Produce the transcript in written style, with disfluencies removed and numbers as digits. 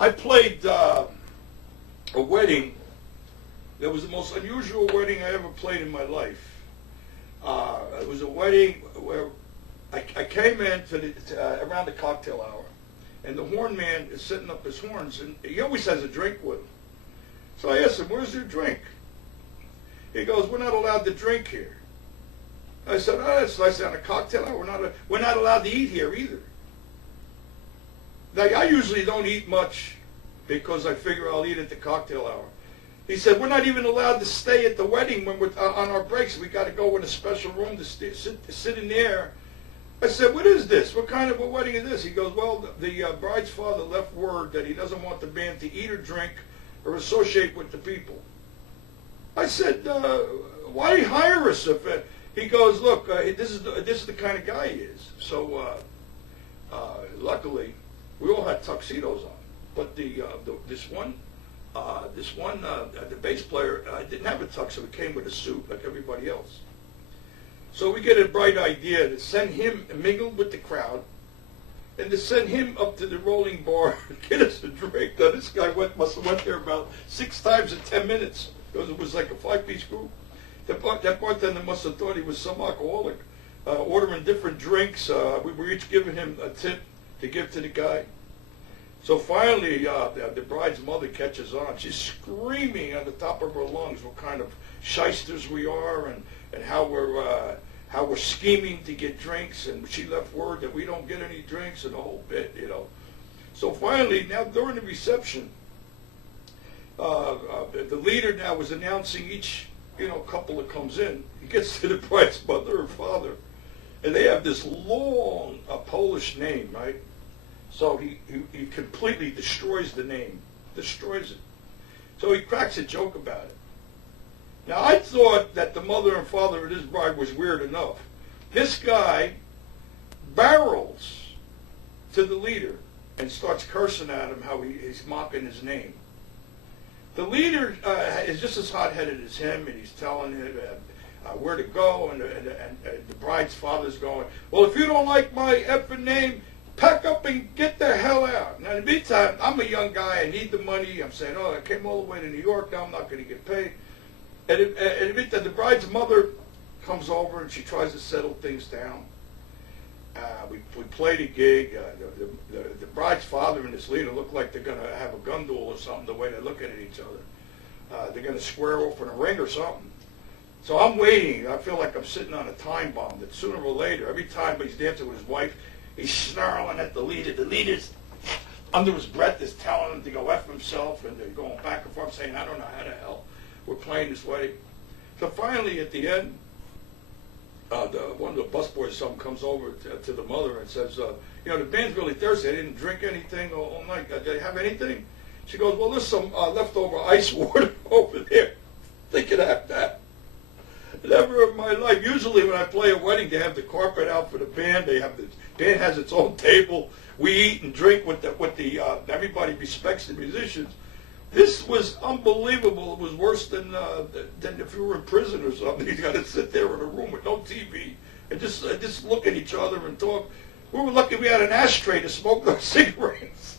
I played a wedding that was the most unusual wedding I ever played in my life. It was a wedding where I came in around the cocktail hour, and the horn man is setting up his horns, and he always has a drink with him. So I asked him, "Where's your drink?" He goes, "We're not allowed to drink here." I said, "Oh, that's nice on a cocktail hour. We're not allowed to eat here either." Now, I usually don't eat much because I figure I'll eat at the cocktail hour. He said, "We're not even allowed to stay at the wedding when we're on our breaks. We got to go in a special room to sit in there." I said, "What is this? What kind of a wedding is this?" He goes, "Well, the bride's father left word that he doesn't want the band to eat or drink or associate with the people." I said, "Why did he hire us?" He goes, "Look, this is the kind of guy he is." So luckily, we all had tuxedos on, but the bass player didn't have a tux, so he came with a suit like everybody else. So we get a bright idea to send him mingled with the crowd, and to send him up to the rolling bar and get us a drink. Now this guy must have went there about 6 times in 10 minutes because it was like a 5-piece group. That bartender must have thought he was some alcoholic, ordering different drinks. We were each giving him a tip to give to the guy. So finally, the bride's mother catches on. She's screaming at the top of her lungs what kind of shysters we are, and how we're scheming to get drinks, and she left word that we don't get any drinks, and the whole bit, you know. So finally, now during the reception, the leader now was announcing each couple that comes in. He gets to the bride's mother or father, and they have this long Polish name, right? So he completely destroys the name, destroys it. So he cracks a joke about it. Now I thought that the mother and father of this bride was weird enough. This guy barrels to the leader and starts cursing at him how he's mocking his name. The leader is just as hot-headed as him, and he's telling him where to go, and the bride's father's going, "Well, if you don't like my effing name, pack up and get the hell out." Now, in the meantime, I'm a young guy. I need the money. I'm saying, "Oh, I came all the way to New York. Now I'm not going to get paid." And in the meantime, the bride's mother comes over, and she tries to settle things down. We played a gig. The bride's father and this leader look like they're going to have a gun duel or something, the way they're looking at each other. They're going to square off in a ring or something. So I'm waiting. I feel like I'm sitting on a time bomb, that sooner or later, every time he's dancing with his wife, he's snarling at the leader. The leader's, under his breath, is telling him to go F himself, and they're going back and forth saying, "I don't know how the hell we're playing this wedding." So finally, at the end, one of the busboys or something comes over to the mother and says, "The band's really thirsty. They didn't drink anything all night. Did they have anything?" She goes, "Well, there's some leftover ice water over there." They could have that. Never in my life. Usually when I play a wedding, they have the carpet out for the band. The band has its own table. We eat and drink with everybody respects the musicians. This was unbelievable. It was worse than if you were in prison or something. You got to sit there in a room with no TV and just look at each other and talk. We were lucky we had an ashtray to smoke those cigarettes.